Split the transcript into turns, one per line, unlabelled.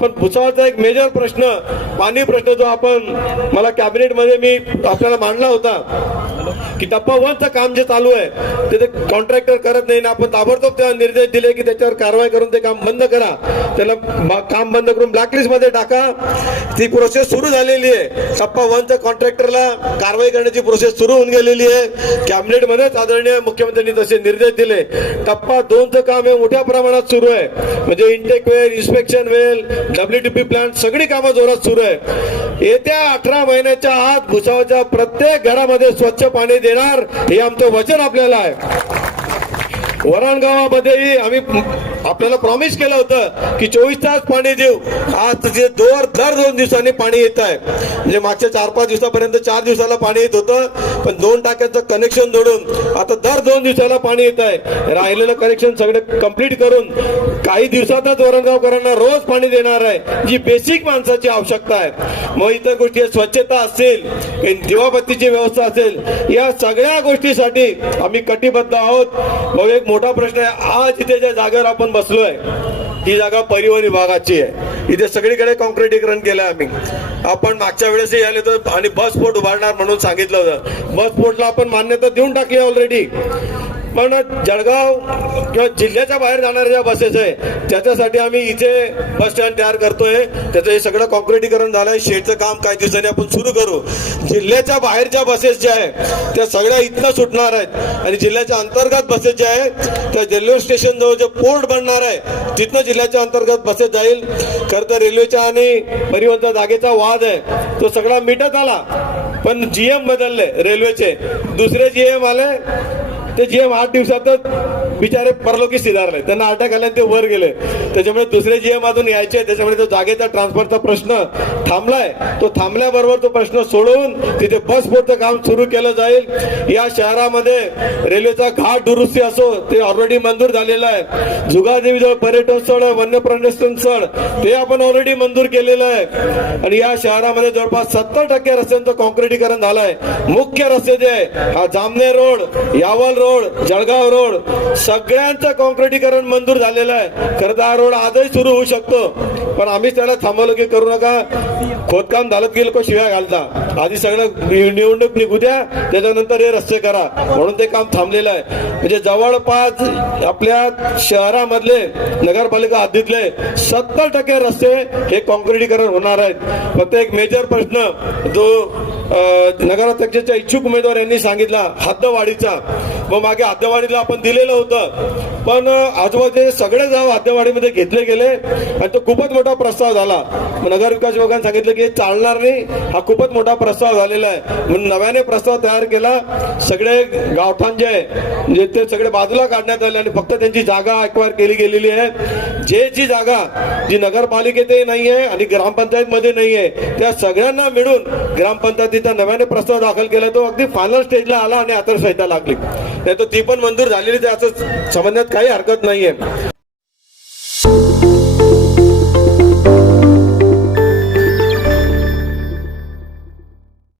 पण भुसावळचा एक मेजर प्रश्न पाणी प्रश्न जो आपण मला कॅबिनेटमध्ये मी आपल्याला मांडला होता की टप्पा वनचं काम जे चालू आहे ते ते कॉन्ट्रॅक्टर करत नाही ना आपण ताबडतोब तेव्हा निर्देश दिले की त्याच्यावर कारवाई करून ते काम बंद करा. त्याला काम बंद करून ब्लॅकलिस्टमध्ये टाका. ती प्रोसेस सुरू झालेली आहे. टप्पा वनच्या कॉन्ट्रॅक्टरला कारवाई करण्याची प्रोसेस सुरू होऊन गेलेली आहे. कॅबिनेटमध्येच आदरणीय मुख्यमंत्र्यांनी तसे निर्देश दिले. टप्पा दोनचं काम हे मोठ्या प्रमाणात सुरू आहे. म्हणजे intake well inspection well WTP plant सगळी कामं जोरात सुरू आहे. येत्या अठरा महिन्याच्या आत भुसावच्या प्रत्येक घरामध्ये स्वच्छ पाणी देणार हे आमचं वचन आपल्याला आहे. वरण गावामध्येही आम्ही आपल्याला प्रॉमिस केलं होतं की चोवीस तास पाणी देऊ. आज जे दोर दर दोन दिवसांनी पाणी येत आहे. म्हणजे मागच्या चार पाच दिवसापर्यंत चार दिवसाला पाणी येत होतं पण दोन टाक्यांचं कनेक्शन जोडून आता दर दोन दिवसाला पाणी येत आहे. राहिलेलं कनेक्शन सगळं कंप्लीट करून काही दिवसातच वरणगावकरांना रोज पाणी देणार आहे जी बेसिक माणसाची आवश्यकता आहे. मग इतर गोष्टी स्वच्छता असेल दिवाबत्तीची व्यवस्था असेल या सगळ्या गोष्टीसाठी आम्ही कटिबद्ध आहोत. मग एक मोठा प्रश्न आहे आज इथे ज्या जागेवर आपण बसलोय ती जागा परिवहन विभागाची आहे. इथे सगळीकडे कॉन्क्रिटीकरण केलं आम्ही. आपण मागच्या वेळेसही आले तर आणि बस पोर्ट उभारणार म्हणून सांगितलं होतं. बस पोर्टला आपण मान्यता देऊन टाकली ऑलरेडी पण जळगाव किंवा जिल्ह्याच्या बाहेर जाणाऱ्या ज्या बसेस आहे त्याच्यासाठी आम्ही इथे बस स्टँड तयार करतोय. त्याचं हे सगळं कॉन्क्रिटीकरण झालंय. शेडचं काम काही दिवसांनी आपण सुरू करू. जिल्ह्याच्या बाहेरच्या बसेस ज्या आहेत त्या सगळ्या इथनं सुटणार आहेत. आणि जिल्ह्याच्या अंतर्गत बसेस ज्या आहेत त्या रेल्वे स्टेशन जवळ जे पोर्ट बनणार आहे तिथनं जिल्ह्याच्या अंतर्गत बसेस जाईल. खरं तर रेल्वेच्या आणि परिवहनच्या जागेचा वाद आहे. तो सगळा मिटत आला. पण जीएम बदलले रेल्वेचे दुसरे जीएम आले. ते जीएम आठ दिवसातच बिचारे परलोकी सिधारले. त्यांना अटक आल्या ते वर गेले. त्याच्यामुळे दुसरे जीएम अजून यायचे. त्याच्यामुळे तो जागेचा ट्रान्सफरचा प्रश्न थांबलाय. तो थांबल्याबरोबर तो प्रश्न सोडवून तिथे बस बोर्डचं काम सुरू केलं जाईल. या शहरामध्ये रेल्वेचा घाट दुरुस्ती असो ते ऑलरेडी मंजूर झालेलं आहे. जुगादेवी जवळ पर्यटन स्थळ वन्य पर्यटन स्थळ ते आपण ऑलरेडी मंजूर केलेलं आहे. आणि या शहरामध्ये जवळपास सत्तर टक्के रस्त्यांचं कॉन्क्रिटीकरण झालंय. मुख्य रस्ते जे आहे हा Jamner road Yawal road Jalgaon road सगळ्यांचं कॉन्क्रिटीकरण मंजूर झालेलं आहे. खरं तर हा रोड आजही सुरू होऊ शकतो. पण आम्हीच त्याला थांबवलं की करू नका. खोदकाम झालं की लोक शिव्या घालता. आधी सगळं निवडणूक निघू द्या त्याच्यानंतर हे रस्ते करा. म्हणून ते काम थांबलेलं आहे. म्हणजे जवळपास आपल्या शहरामधले नगरपालिका हद्दीतले सत्तर टक्के रस्ते हे कॉन्क्रिटीकरण होणार आहेत. फक्त एक मेजर प्रश्न जो नगराध्यक्षाच्या इच्छुक उमेदवार यांनी सांगितला हद्दवाढीचा. मग मागे हद्दवाढीला आपण दिलेलं होतं. पण आजूबाजूचे सगळे गाव हद्दवाढीमध्ये घेतले गेले आणि तो खूपच मोठा प्रस्ताव झाला. नगरविकास नगर विकास विभागाने सांगितलं की हे चालणार नाही. हा खूपच मोठा प्रस्ताव झालेला आहे. म्हणून नव्याने प्रस्ताव तयार केला. सगळे गावठाण जे आहे. म्हणजे ते सगळे बाजूला काढण्यात आले आणि फक्त त्यांची जागा एक्वायर केली गेलेली आहे. जे जी जागा जी नगरपालिकेतही नाही आहे आणि ग्रामपंचायत मध्ये नाही आहे त्या सगळ्यांना मिळून ग्रामपंचायतीचा नव्याने प्रस्ताव दाखल केला तो अगदी फायनल स्टेजला आला आणि आचारसंहिता लागली. नाही तर ती पण मंजूर झालेली असं समजण्यात काही हरकत नाहीये.